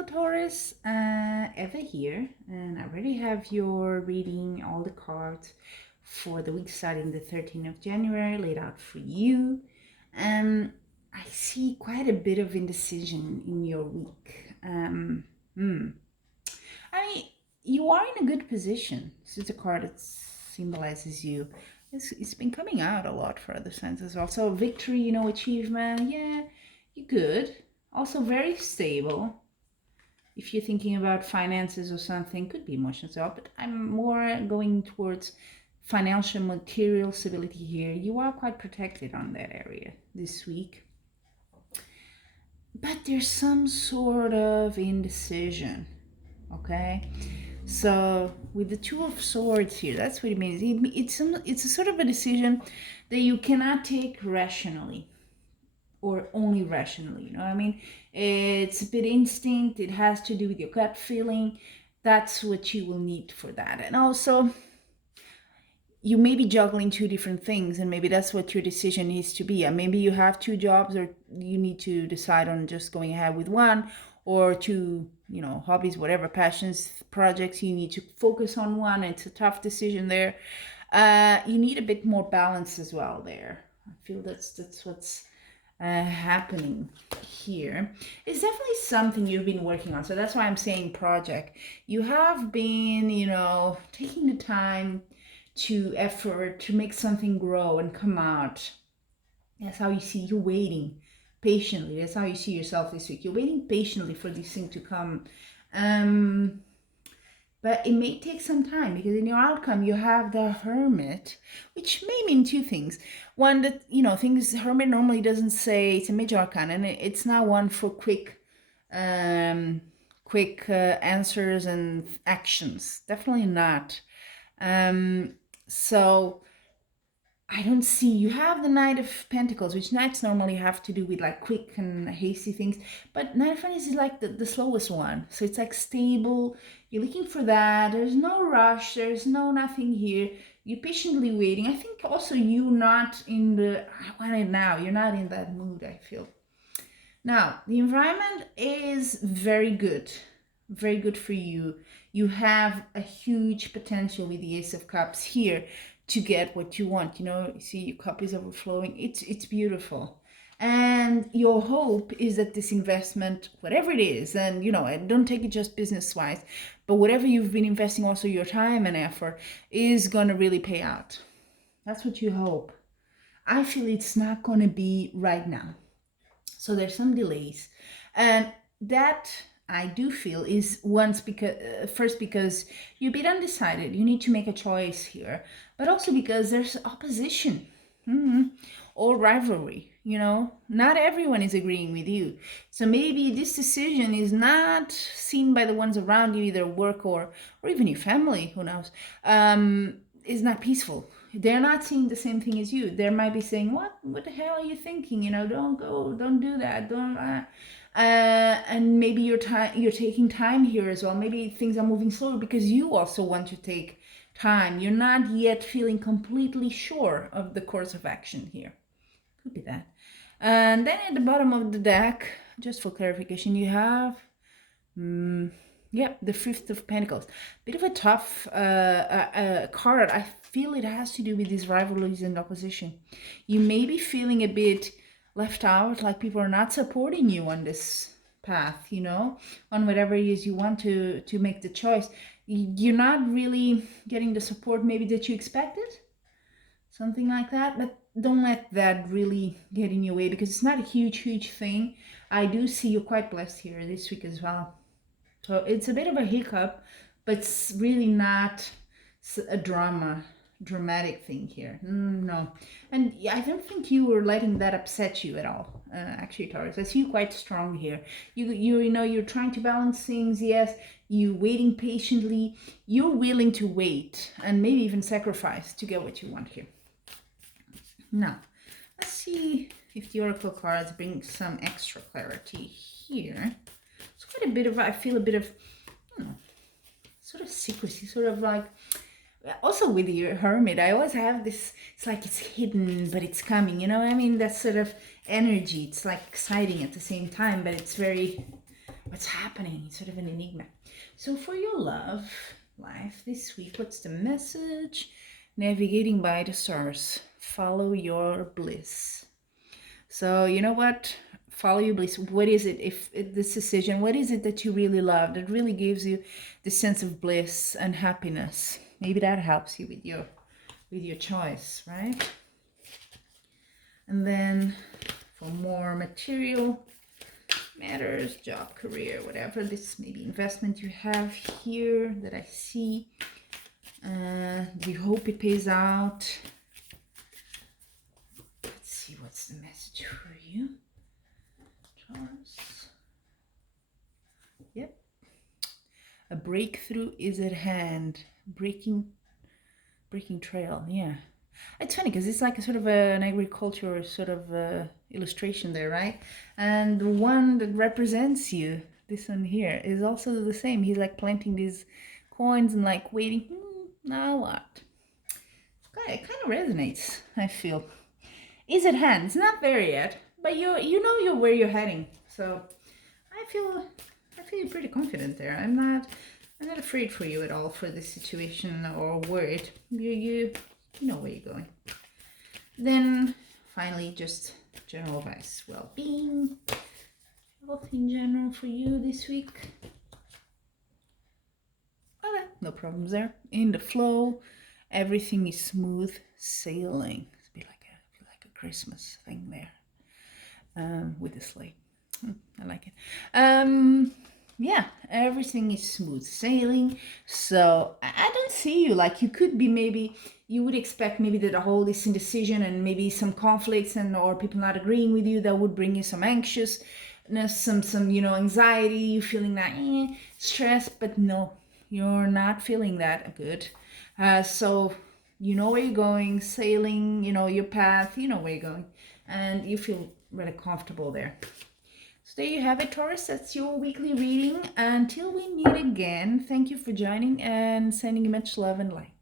Hello Taurus, Eva here, and I already have your reading, all the cards for the week starting the 13th of January laid out for you. I see quite a bit of indecision in your week. I mean, you are in a good position. This is a card that symbolizes you. It's been coming out a lot for other signs as well. So victory, achievement, yeah, you're good. Also very stable. If you're thinking about finances or something, could be emotions as well, but I'm more going towards financial material stability here. You are quite protected on that area this week, but there's some sort of indecision. Okay, so with the Two of Swords here, that's what it means. It's a sort of a decision that you cannot take rationally or only rationally, you know what I mean? It's a bit instinct, it has to do with your gut feeling. That's what you will need for that. And also, you may be juggling two different things, and maybe that's what your decision needs to be. And maybe you have two jobs, or you need to decide on just going ahead with one, or two, hobbies, whatever, passions, projects. You need to focus on one. It's a tough decision there. You need a bit more balance as well there. I feel that's what's happening here. It's definitely something you've been working on. So that's why I'm saying project. You have been, taking the time to effort to make something grow and come out. That's how you see you waiting patiently. That's how you see yourself this week. You're waiting patiently for this thing to come. But it may take some time, because in your outcome you have the Hermit, which may mean two things. One, that things Hermit normally doesn't say. It's a major arcana, and it's not one for quick answers and actions. Definitely not. So I don't see. You have the Knight of Pentacles, which knights normally have to do with like quick and hasty things, but Knight of Pentacles is like the slowest one. So it's like stable. You're looking for that. There's no rush. There's nothing here. You're patiently waiting. I think also you're not in the, I want it now. You're not in that mood, I feel. Now, the environment is very good. Very good for you. You have a huge potential with the Ace of Cups here to get what you want. You see your cup is overflowing. It's beautiful. And your hope is that this investment, whatever it is, and don't take it just business wise, but whatever you've been investing, also your time and effort, is gonna really pay out. That's what you hope. I feel it's not gonna be right now. So there's some delays. And that I do feel is first because you're a bit undecided. You need to make a choice here, but also because there's opposition or rivalry. Not everyone is agreeing with you. So maybe this decision is not seen by the ones around you, either work or even your family, who knows, is not peaceful. They're not seeing the same thing as you. They might be saying, what the hell are you thinking? Don't go, don't do that, don't. And maybe you're taking time here as well. Maybe things are moving slower because you also want to take time. You're not yet feeling completely sure of the course of action here. Could be that. And then at the bottom of the deck, just for clarification, you have the Fifth of Pentacles. Bit of a tough card. I feel it has to do with these rivalries and opposition. You may be feeling a bit left out, like people are not supporting you on this path, on whatever it is you want to make the choice. You're not really getting the support maybe that you expected, something like that. But don't let that really get in your way, because it's not a huge thing. I do see you're quite blessed here this week as well. So it's a bit of a hiccup, but it's really not a dramatic thing here. No. And I don't think you were letting that upset you at all, actually, Taurus. I see you quite strong here. You're trying to balance things. Yes, you're waiting patiently. You're willing to wait and maybe even sacrifice to get what you want here. Now, let's see if the Oracle cards bring some extra clarity here. It's quite a bit of, I feel a bit of, sort of secrecy, sort of like, also with your Hermit, I always have this, it's like it's hidden, but it's coming, that sort of energy. It's like exciting at the same time, but it's very what's happening. It's sort of an enigma. So for your love life this week, what's the message? Navigating by the stars. Follow your bliss. So you know what? Follow your bliss. What is it? If this decision, what is it that you really love that really gives you the sense of bliss and happiness? Maybe that helps you with your choice, right? And then for more material matters, job, career, whatever, this maybe investment you have here that I see. We hope it pays out. Let's see, what's the message for you, Taurus? Yep. A breakthrough is at hand. Breaking trail, yeah. It's funny because it's like a sort of an agricultural sort of illustration there, right? And the one that represents you, this one here, is also the same. He's like planting these coins and like waiting. Now what? It kind of resonates, I feel. Is at hand. It's not there yet, but you know you're where you're heading. So I feel pretty confident there. I'm not afraid for you at all for this situation or worried. You know where you're going. Then finally, just general advice, well-being, health in general for you this week. Okay, no problems there. In the flow, everything is smooth sailing. It's a bit like a Christmas thing there, with the sleigh. I like it. Yeah, everything is smooth sailing. So I don't see you like, you could be, maybe you would expect maybe that a whole this indecision and maybe some conflicts and or people not agreeing with you, that would bring you some anxiousness, some anxiety, you feeling that stress. But no, you're not feeling that good. So you know where you're going, sailing, your path, you know where you're going, and you feel really comfortable there. So there you have it, Taurus. That's your weekly reading. Until we meet again, thank you for joining and sending you much love and light.